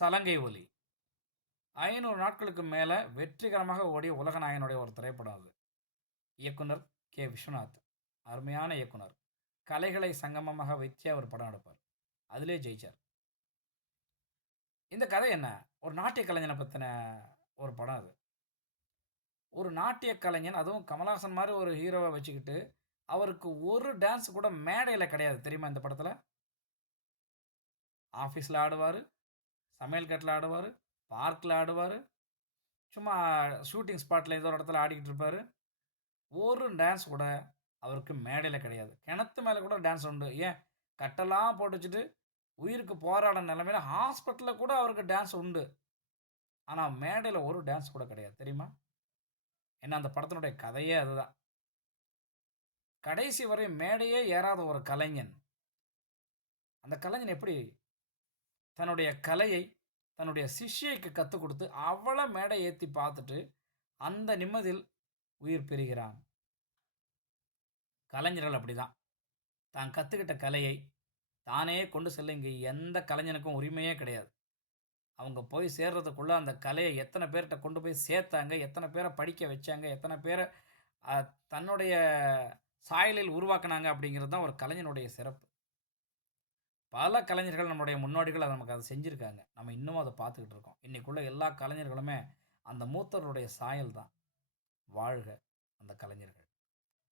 சலங்கை ஒலி. 500 நாட்களுக்கு மேல வெற்றிகரமாக ஓடிய உலகநாயகனுடைய ஒரு திரைப்படம் அது. இயக்குனர் கே. விஸ்வநாத். அருமையான இயக்குனர். கலைகளை சங்கமமாக வச்சு அவர் படம் எடுப்பார். அதிலே ஜெயிச்சார். இந்த கதை என்ன? ஒரு நாட்டிய கலைஞன பத்தின ஒரு படம் அது. ஒரு நாட்டிய கலைஞன், அதுவும் கமலஹாசன் மாரி ஒரு ஹீரோவ வச்சுக்கிட்டு, அவருக்கு ஒரு டான்ஸ் கூட மேடையில கிடையாது. தெரியுமா இந்த படத்துல? ஆஃபீஸ்ல ஆடுவாரு, சமையல் கட்டுல ஆடுவாரு, பார்க்ல ஆடுவாரு, சும்மா ஷூட்டிங் ஸ்பாட்ல ஏதோ ஒரு இடத்துல ஆடிக்கிட்டு இருப்பாரு. ஒரு டான்ஸ் கூட அவருக்கு மேடையில கிடையாது. கிணத்து மேல கூட டான்ஸ் உண்டு. ஏன் கட்டெல்லாம் போட்டு வச்சுட்டு, உயிருக்கு போராடுற நிலைமையில ஹாஸ்பிட்டல்ல கூட அவருக்கு டான்ஸ் உண்டு. ஆனா மேடையில ஒரு டான்ஸ் கூட கிடையாது. தெரியுமா? ஏன்னா அந்த படத்தினுடைய கதையே அதுதான். கடைசி வரை மேடையே ஏறாத ஒரு கலைஞன். அந்த கலைஞன் எப்படி தன்னுடைய கலையை தன்னுடைய சிஷ்யைக்கு கத்துக் குடுத்து, அவள மேடை ஏத்தி பார்த்துட்டு, அந்த நிம்மதியில் உயிர் பிரிகிறான். கலைஞர்கள் அப்படிதான். தான் கத்துக்கிட்ட கலையை தானே கொண்டு செல்ல இங்க எந்த கலைஞனுக்கும் உரிமையே கிடையாது. அவங்க போய் சேர்றதுக்குள்ள அந்த கலைய எத்தன பேர்ட்ட கொண்டு போய் சேர்த்தாங்க, எத்தன பேர படிக்க வச்சாங்க, எத்தன பேர அ தன்னுடைய சாயலில் உருவாக்குனாங்க அப்படிங்கிறது தான் ஒரு கலைஞனுடைய சிறப்பு. பல கலைஞர்கள் நம்முடைய முன்னோடிகள் நமக்கு அத செஞ்சிருக்காங்க. நம்ம இன்னமும் அத பார்த்துக்கிட்டு இருக்கோம். இன்னைக்குள்ள எல்லா கலைஞர்களுமே அந்த மூத்தவருடைய சாயல் தான். வாழ்க அந்த கலைஞர்கள்!